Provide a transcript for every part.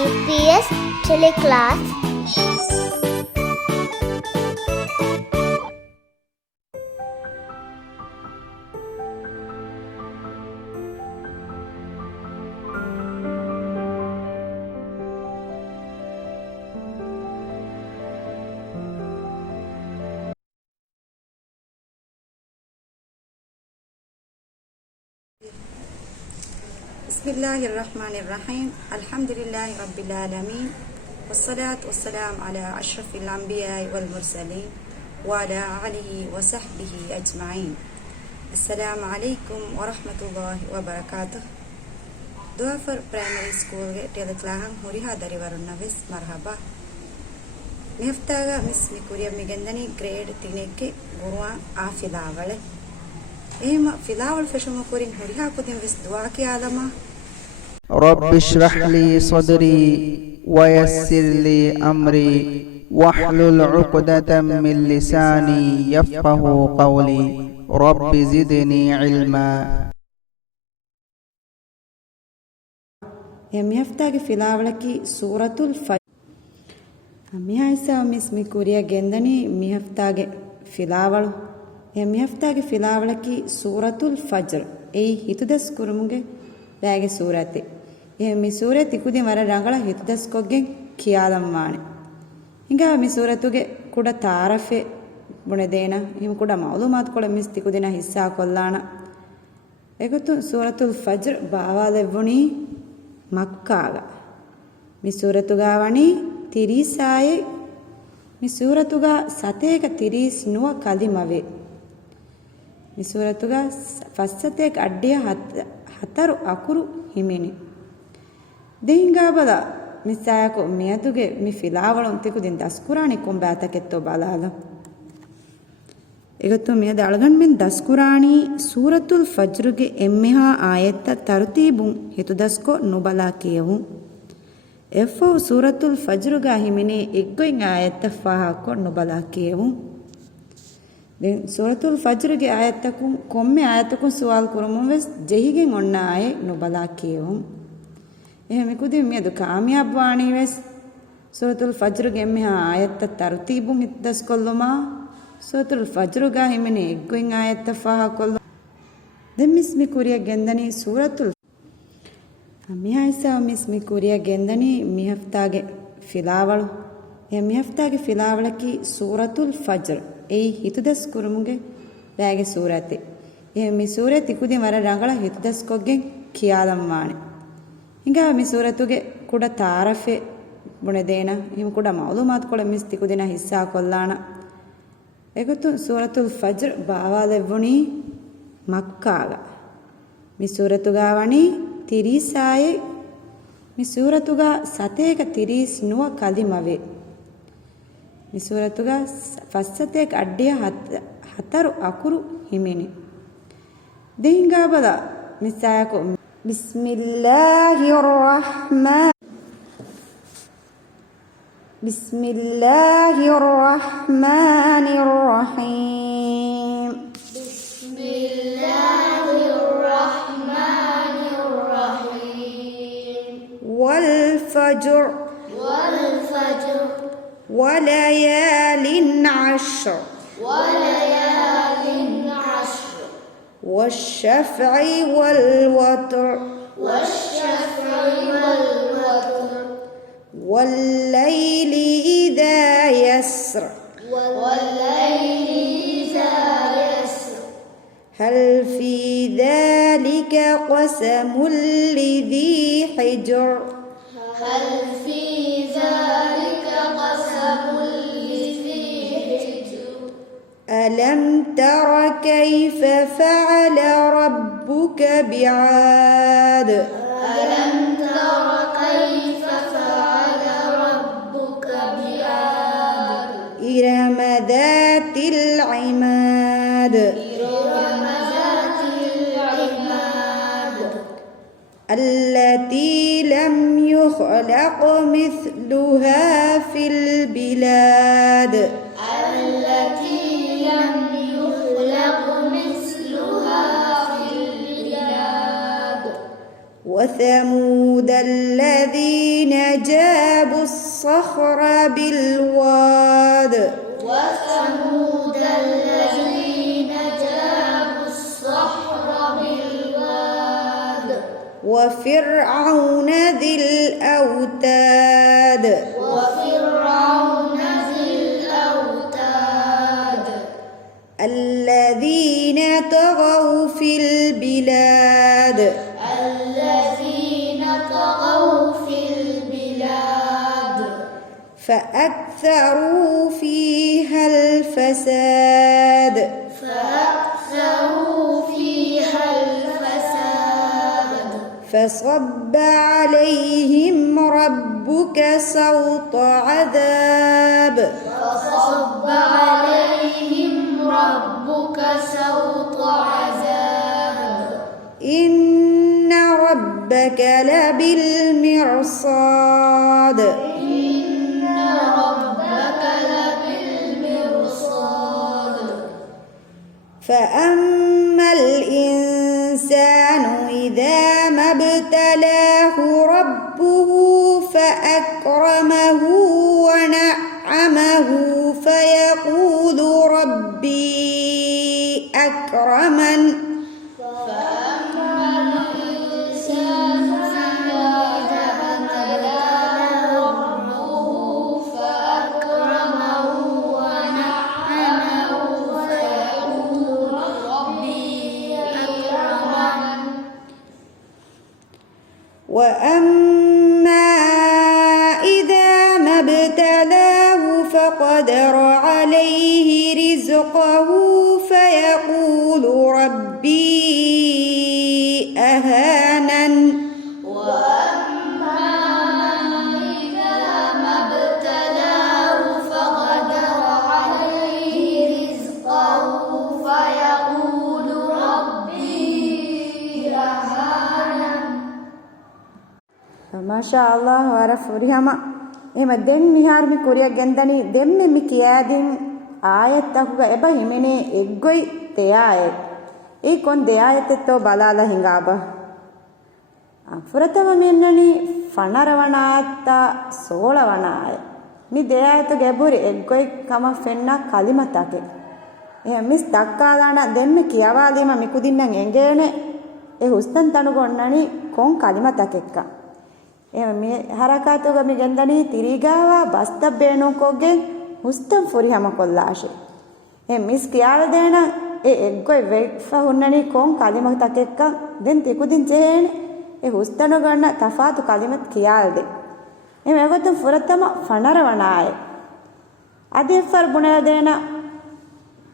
EPS teleclass. बिस्मिल्लाहिर्रहमानिर्रहीम अल्हम्दुलिल्लाहि रब्बिल आलमीन वस्सलातु वस्सलाम अला अशरफिल अंबिया वल मुरसलीन व अला आलिहि व सहबिहि अजमाइन। अस्सलामु अलैकुम व रहमतुल्लाहि व बरकातुहु। दुआफर प्राइमरी स्कूल ಗೆ ಟೆಲಿಕ್ಲಾಹಂ ಹುರಿಹಾ ದರಿವರುನ್ನವೆಸ್ ಮರ್ಹಬಾ ಮಿಫ್ತಾಗ ಮಿಸ್ ಮಿಕುರಿಯ ಮಿಗೆಂದನಿ ಗ್ರೇಡ್ 3 ಗೆ ಗುರುವಾ ಆಫಿಲಾವಳೆ එහෙම ෆිලාවල් ෆෙෂම කුරින් හුරිහා කුදින් විස් දුවා කියාලම رب اشرح لي صدري ويسر لي أمري واحلل عقدة من لساني يفقه قولي رب زدني علما. ಮಿಫ್ತಾಗ ಫಿಲಾವಳಕಿ ಸೂರತುಲ್ ಫಜ್ರ್ ಮಿಹೈಸಾ ಮಿಸ್ ಮಿಕುರಿಯ ಗೆಂದನಿ ಮಿಹಫ್ತಾಗೆ ಫಿಲಾವಳು ಮಿಹಫ್ತಾಗೆ ಫಿಲಾವಳಕಿ ಸೂರತುಲ್ ಫಜ್ರ್ ಏಯ್ ಹಿತುದಸ್ ಕುರುಮುಗೆ ಬ್ಯಾಗೆ ಸೂರತೆ ಮಿ ಸೂರತ್ ಇಕುದಿ ಮರ ರಂಗಳ ಹಿತುದಸ್ ಕೊಗ್ಗೆ ಕಿಯಾಲಮ್ಮಾಣೆ ಹಿಂಗ ಮಿ ಸೂರತುಗೆ ಕೂಡ ತಾರಫೆ ಬುಣೆದೇನ ಹಿಮ ಕೂಡ ಮಾಲೂಮಾತ್ ಕೊಳ ಮಿಸ್ ತಿಕುದಿನ ಹಿಸ್ಸಾ ಕೊಲ್ಲಾಣ ಎಗೊತ್ತು ಸೂರತುಲ್ ಫಜ್ರ್ ಬಾವಾಲೆವ್ವುಣಿ ಮಕ್ಕಾಗ ಮಿ ಸೂರತುಗಾವಣಿ ತಿರೀಸಾಯೆ ಮಿ ಸೂರತುಗ ಸತೇಕ ತಿರೀಸ್ ನುವ ಕಲಿಮವೆ ಮಿ ಸೂರತುಗ ಫಸ್ಸತೇಕ ಅಡ್ಡಿಯ ಹತರು ಅಕುರು ಹಿಮಿನಿ ದೇಹಿಂಗಾಬಲ ಮಿಸ್ಸಾಯಕು ಮಿಯದುಗೆ ಮಿ ಫಿಲಾವಳು ತಿಕುದಿನ ದಸ್ಕುರಾಣಿ ಕೊಂಬಾತಕೆತ್ತೋ ಬಲಾಲ ಎಗತ್ತು ಮಿಯದ ಅಳಗಣ್ಮಿನ್ ದಸ್ಕುರಾಣಿ ಸೂರತುಲ್ ಫಜ್ರುಗೆ ಎಮ್ಮೆಹಾ ಆಯತ್ತ ತರುತೀಬುಂ ಹಿತುದಸ್ಕೊ ನುಬಲಾ ಕಿಯವು ಎಫ್ಫು ಸೂರತುಲ್ ಫಜ್ರುಗ ಹಿಮಿನಿ ಎಗ್ಗೊಯಿಂ ಆಯತ್ತ ಫಾಹಾಕೊ ನುಬಲಾ ಕಿಯವು ದೆನ್ ಸೂರತುಲ್ ಫಜ್ರುಗೆ ಆಯತ್ತಕು ಕೊಮ್ಮೆ ಆಯತ್ತಕು ಸುವಾಲ್ ಕುರುಮು ವೆಸ್ ಜೆಹಿಗೆನ್ ಒಣ್ಣ ಆಯೆ ನುಬಲಾ ಕಿಯವು එහෙම කුදි මියදු කාමියාබ් වාණී වෙස් සූරතුල් ෆජ්ර් ගෙ මෙහා ආයත්ත තර්තීබුන් ඉද්දස් කොල්ලුමා සූරතුල් ෆජ්ර් ගා හිමිනේ එක්ගොයින් ආයත්ත ෆාහ කොල්ල දෙමිස් මි කුරිය ගෙන්දනි සූරතුල් මිහයිසා මිස් මි කුරිය ගෙන්දනි මිහෆ්තාගේ ෆිලාවಳು මිහෆ්තාගේ ෆිලාවಳකි සූරතුල් ෆජ්ර් ඒයි හිතුදස් කුරුමුගේ බෑගේ සූරතේ මි සූරත් ඉකුදි මර ರಂಗಳ හිතුදස් කොග්ගෙන් කියාලම්මානේ ಹಿಂಗ ಮಿ ಸೂರತುಗೆ ಕೂಡ ತಾರಫೆ ಬುಣೆದೇನ ಹಿಮ ಕೂಡ ಮಾಲೂಮಾತ್ ಕೊಳ ಮಿಸ್ ತಿಕುದಿನ ಹಿಸ್ಸಾ ಕೊಲ್ಲಾಣ ಎಗೊತ್ತು ಸೂರತುಲ್ ಫಜ್ರ್ ಬಾವಾಲೆವ್ವುಣಿ ಮಕ್ಕಾಗ ಮಿ ಸೂರತುಗಾವಣಿ ತಿರೀಸಾಯೆ ಮಿ ಸೂರತುಗ ಸತೇಕ ತಿರೀಸ್ ನುವ ಕಲಿಮವೆ ಮಿ ಸೂರತುಗ ಫಸ್ಸತೇಕ ಅಡ್ಡಿಯ ಹತರು ಅಕುರು ಹಿಮಿನಿ ದೇಹಿಂಗಾಬಲ ಮಿಸ್ಸಾಯಕು بسم الله الرحمن الرحيم بسم الله الرحمن الرحيم والفجر وليال عشر والشفع والوتر والليل إذا يسر هل في ذلك قسم لذي حجر ألم تر كيف فعل ربك بعاد إرم ذات العماد التي لم يخلق مثلها في البلاد وثمود الذين جابوا الصخر بالواد وثمود الذين جابوا الصخر بالواد وفرعون ذي الأوتاد وفرعون ذي الأوتاد الذين طغوا في البلاد الذين طغوا في البلاد فأكثروا فيها الفساد فأكثروا فيها الفساد فصب عليهم ربك سوط عذاب فصب عليهم ربك سوط عذاب إن ربك لبالمرصاد إن ربك لبالمرصاد فأما الإنسان إذا ما ابتلاه ربه فأكرمه ونعمه فيقول ربي أكرمن فأما الإنسان إذا ابتلاه ربه فأكرمه ونعمه فيقول ربي أكرمن وأما إذا ما ابتلاه فقدر عليه رزقه فيقول ربي أهانن وأما إذا ما ابتلاه فقدر عليه رزقه فيقول ربي أهانن ما شاء الله ورف وريهما إما دم مهارمي كوريا جندني دم مكيادين آية تهوغا إبا هميني إغوي تياية إيكون دياية تتو بلالا هنغابا فرتما منني فنروناتا سولوناية مي دياية تو گبوري إغوي كما فننا كلمتاكي إيه مس تاكالانا دم كياواليما ميكودينن إنگيني إيه حسن تنوغوننني كون كلمتاكيكا මේ හරකාතුග මි ගෙන්දනි තිරිගාවා බස්තබ් බේනෝකෝගෙන් හුස්තම් ෆොරි හම කොල්ලාෂේ මිස් කියාල දේන එග්ගොයි වෙෆා හුන්නනි කොන් කලිමක් තකෙක්ක දෙන් තිකුදින් චේන හුස්තන ගන්න තෆාතු කලිමත් කියාල දෙ මේගොතුම් ෆොරතම ෆනරවනාය අදිෆර් බුනල දේන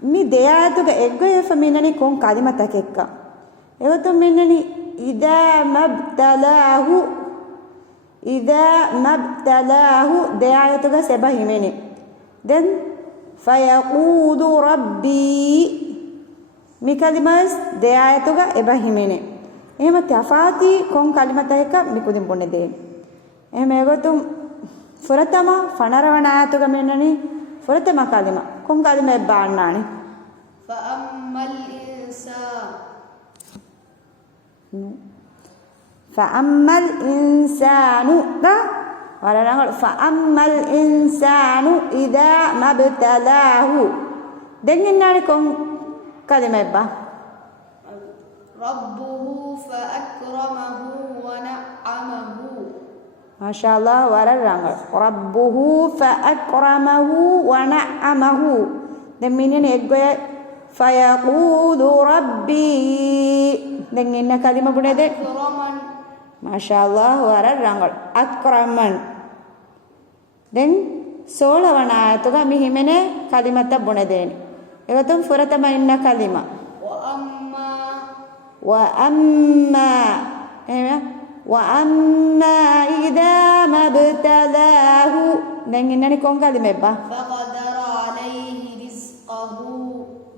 මි දෙයාතුග එග්ගොයි එෆා මින්නනි කොන් කලිමත් තකෙක්ක එගොතුම් මින්නනි ඉදා මබ්තලාහු إذا ما ابتلاه دعايتك سبه مني then فيقول ربي مكلمة دعايتك إبه مني إما تفاتي كون كلمة هيك ميكودين بونه دين إما يقولون فرتما فنروانا آياتك منني فرتما كلمة كون كلمة بارناني فأما الإنسان فأما الإنسان فأما الإنسان إذا ما ابتلاه دعينا نكون كلمة با ربه فأكرمه ونعمه ما شاء الله وررang ربه فأكرمه ونعمه دمينين إغوي فيقول ربي دعينا كلمة بنده ما شاء الله وررang أكرمن then සෝලවනායතක මිහිමනේ කලිමත බොන දෙන්නේ එවතුම් ෆුරතම ඉන්න කලිම وأما إذا ما ابتلاه දැන් ඉන්නනේ කොන් කලිමෙබ්බ فقدر عليه رزقه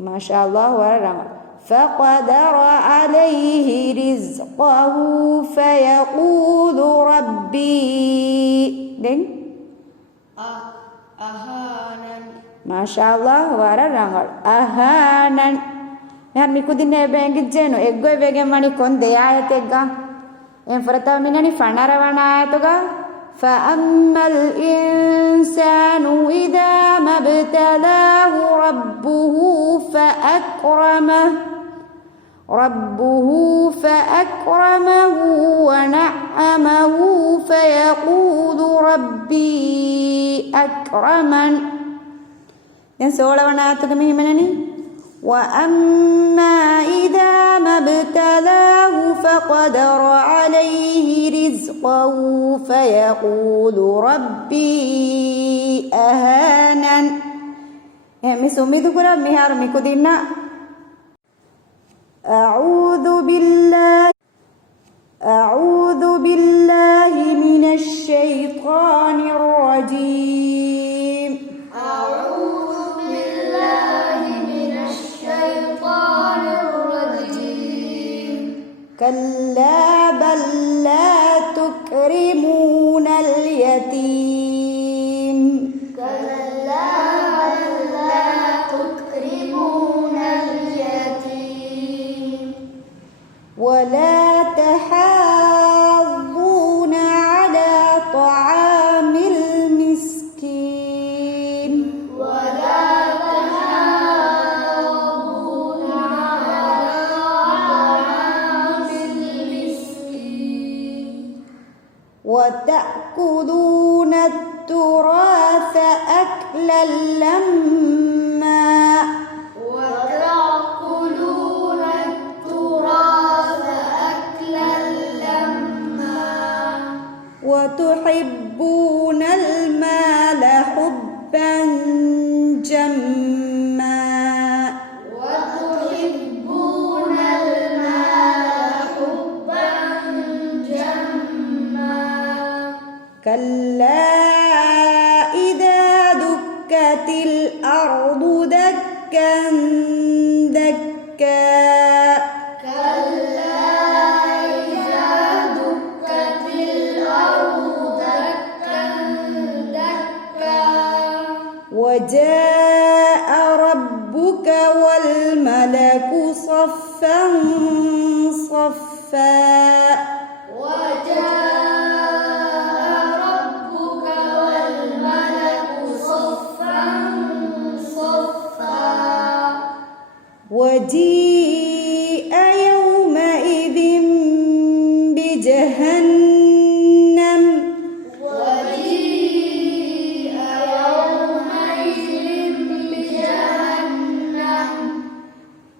ما شاء الله وررang فقدر عليه رزقه فيقول ربي then أهانن ما شاء الله وررang أهانن මෙහන් මිකුදින්නේ බැංගිජ්ජේනෝ එග්ගොයි වේගෙන් වනි කොන් දෙයායතෙග්ගා en furata minani fanarawana ayatuga فأما الإنسان إذا ما ابتلاه ربه فأكرمه ونعمه فيقول ربي أكرمن yang seolah-olah ayat kami mana ni وأما إذا ما ابتلاه فقدر عليه رزقه فيقول ربي أهانن mi summidu kura mihar mikudinna أعوذ بالله من الشيطان الرجيم كلا بل لا تكرمون اليتيم ولا تحاضون على طعام المسكين وتأكلون التراث أكلا لما وتحبون المال حبا جما كلا إذا دكت الأرض دكا دكا وجاء ربك والملك صفا صفا وجيء يومئذ بجهنم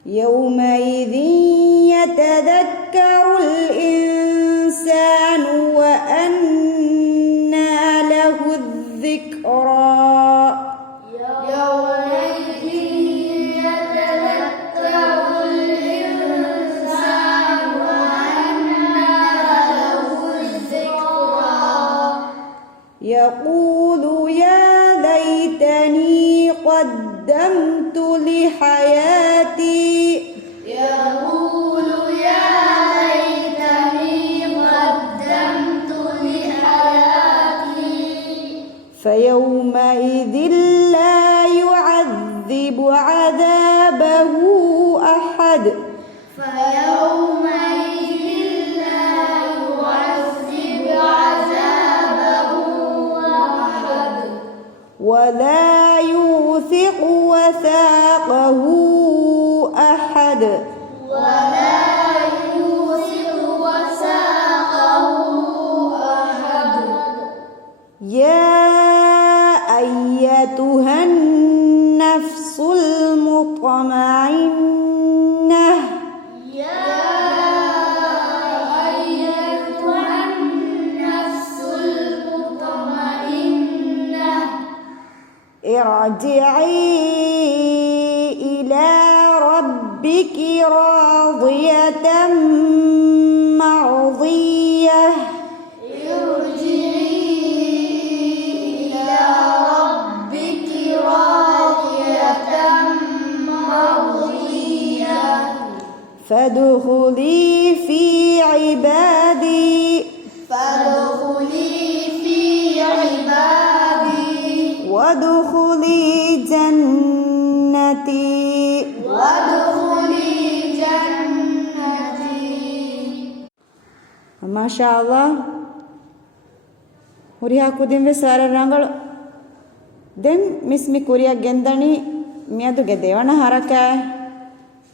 يومئذ يتذكر الإنسان وأنى له الذكرى يقول يا ليتني قدمت لحياتي فيومئذ لا يعذب عذابه أحد ولا يوثق وثاقه أحد يا أيتها النفس المطمئنة ارجعي إلى ربك راضية مرضية فادخلي في عبادي وادخلي جنتي ಮಾಶಾ ಅಲ್ಲಾಹ್ ಹುರಿ ಹಾಕುದಿಂವೆ ಸಾರ ರಂಗಳು ದೆನ್ ಮಿಸ್ಮಿ ಕುರಿಯ ಗೆಂದಣಿ ಮಿಯದುಗೆ ದೇವಣ ಹರಕಾಯ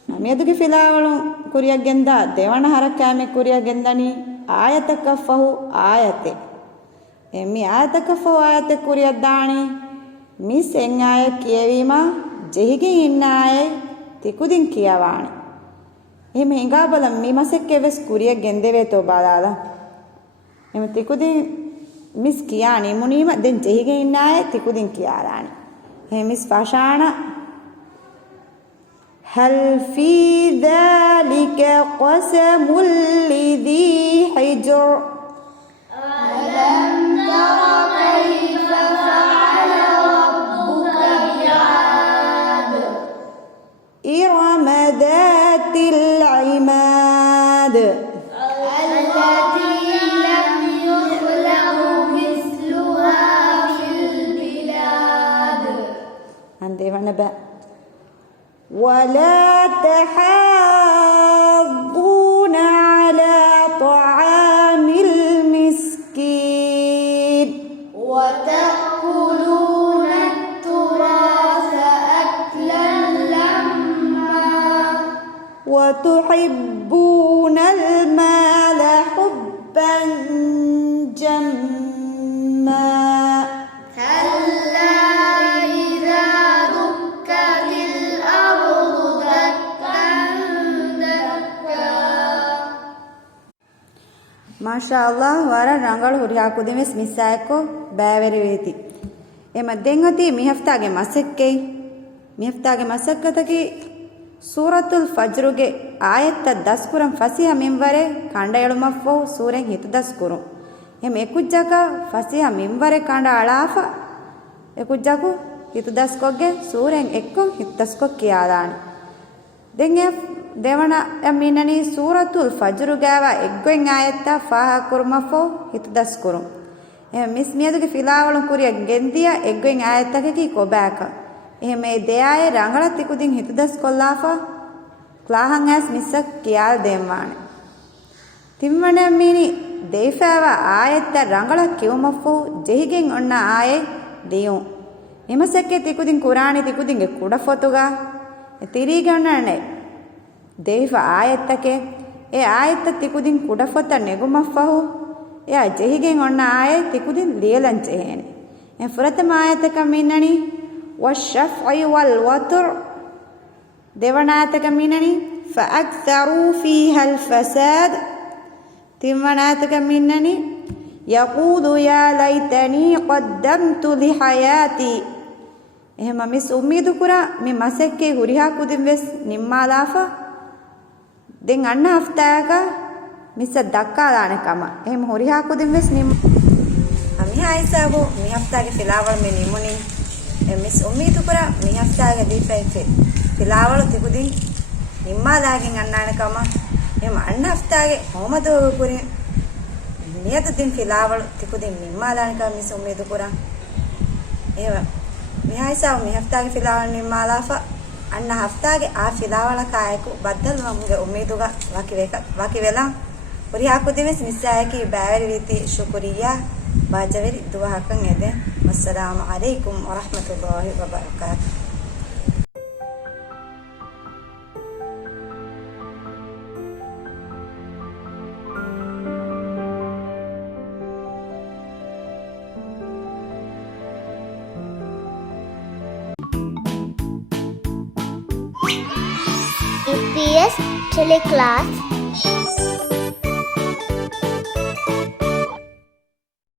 ಮಿಯದುಗೆ ಫಿಲಾವಳು ಕುರಿಯ ಗೆಂದ ದೇವಣ ಹರಕಾಯ ಮೆ ಕುರಿಯ ಗೆಂದಣಿ ಆಯತ ಕಫಹು ಆಯತೆ ಎಮ್ಮಿ ಆಯತ ಕಫಹು ಆಯತೆ ಕುರಿಯ ದಾಣಿ ಮಿಸ್ ಎಂಗಾಯ ಕಿಯವೀಮ ಜೆಹಿಗೆ ಇನ್ನಾಯ ತಿಕುದಿನ್ ಕಿಯವಾಣಿ එහෙම හිඟා බල මිමසෙක්කේ වෙස් කුරිය ගෙන්දෙවේ තෝ බාලාලා එහෙම තිකුදින් මිස් කියානි මුනීම දෙන් ජෙහිගේ ඉන්නායේ තිකුදින් කියාලානි එහෙම මිස් ෆාෂාන هل في ذلك قسم لذي حجر ألم تر كيف فعل ربك بعاد إرم ذات العماد التي لم يخلق مثلها في البلاد عندي بقى ولا تحاضون على طعام المسكين وتأكلون التراث أكلا لما وتحبون المال حبا جما كلا إذا دكت الأرض دكا دكا ಮಾಶಾ ಅಲ್ಲಾಹ್ ವರ ರಂಗಳು ಹುರಿ ಹಾಕುದಿಮೆಸ್ ಮಿಸ್ಸಾಯಕೋ ಬ್ಯಾವೆರಿ ವೇತಿ ಎ ಮದ್ದೆಂಗತಿ ಮಿಹಫ್ತಾಗೆ ಮಸಕ್ಕತಕಿ ಸೂರತುಲ್ ಫಜ್ರುಗೆ ಆಯತ್ತ ದಸ್ಕುರಂ ಫಸಿಹ ಮಿಂವರೆ ಕಂಡ ಎಳುಮಫೋ ಸೂರೆಂ ಹಿತು ದಸ್ಕುರು ಎಂ ಎಕುಜ್ಜಕ ಫಸಿಹ ಮಿಂವರೆ ಕಂಡ ಅಳಾಫ ಎಕುಜ್ಜಕು ಹಿತು ದಸ್ಕೊಗ್ಗೆ ಸೂರೆಂ ಎಕ್ಕೊಂ ಹಿತು ದಸ್ಕೊಗ್ ಕಿಯಾದಾಣಿ ದೆಂಗೆ ದೇವಣ ಮೀನನಿ ಸೂರತುಲ್ ಫಜ್ರುಗಾವ ಎಗ್ಗೊಂ ಆಯತ್ತ ಫಾಹ ಕುರ್ಮಫೋ ಹಿತು ದಸ್ಕುರು ಎಂ ಮಿಸ್ ಮಿಯದುಗೆ ಫಿಲಾವಳು ಕುರಿಯ ಗೆಂದಿಯ ಎಗ್ಗೊಂ ಆಯತ್ತಕಿ ಕೊಬ್ಯಾಕ එහෙම ඒ දෙයායේ රංගල තිකුදින් හිතදස් කොල්ලාෆා ක්ලාහන් ඇස් මිස්සක් කියාල් දෙම්වානේ තිම්වණ මීනි දෙයිෆාව ආයෙත් රංගල කිවමෆු ජෙහිගෙන් ඔන්න ආයේ දියු එමසක්කේ තිකුදින් කුරානි තිකුදින්ගේ කුඩ ෆොතුගා තිරීගන්නනේ දෙයිෆා ආයෙත්තකේ ඒ ආයෙත්ත තිකුදින් කුඩ ෆොත නෙගුමෆහු එයා ජෙහිගෙන් ඔන්න ආයේ තිකුදින් ලියලන් චෙහෙනේ එ ෆුරතම ආයතක මින්නනි والشفع والوتر දෙවනාතක මින්නනි فأكثروا فيها الفساد තිම්වනාතක මින්නනි يقول يا ليتني قدمت لحياتي එහෙම මිස් උම්මීදු කුරා මේ මසෙක්කේ හුරිහා කුදින් වෙස් නිම්මාලාෆා දෙන් අන්න හෆ්තායක මිස දක්කා දානකම එහෙම හුරිහා කුදින් වෙස් නිම් අමිහායිසාබෝ මේ හෆ්තාගේ ෆිලාවල් මේ නිමුනි මිස් උම්මීදු කුරා මේ හෆ්තාගේ දීපයිෆේ ෆිලාවල් තිකුදින් නිම්මාලාගෙන් අන්නානකම එහෙම අන්න හෆ්තාගේ හොමදෝ කුරි නියත දින් ෆිලාවල් තිකුදින් නිම්මාලානකම මිස් උම්මීදු කුරා එහෙම මිහායිසාව මේ හෆ්තාගේ ෆිලාවල් නිම්මාලාෆා අන්න හෆ්තාගේ ಆ ෆිලාවල කායಕು බද්දල් වම්ගේ උම්මීදුගා වකි වෙලා හුරිහා කුදින් මිස්සායකි බෑවරි වීති ශුක්‍රියා ಬಾಜವೆರಿ ದುವಾ ಹಾಕಂ ಎದೆ ಅಸ್ಸಲಾಮು ಅಲೈಕುಂ ವರಹ್ಮತುಲ್ಲಾಹಿ ವಬರಕಾತುಹು EPS Teleclass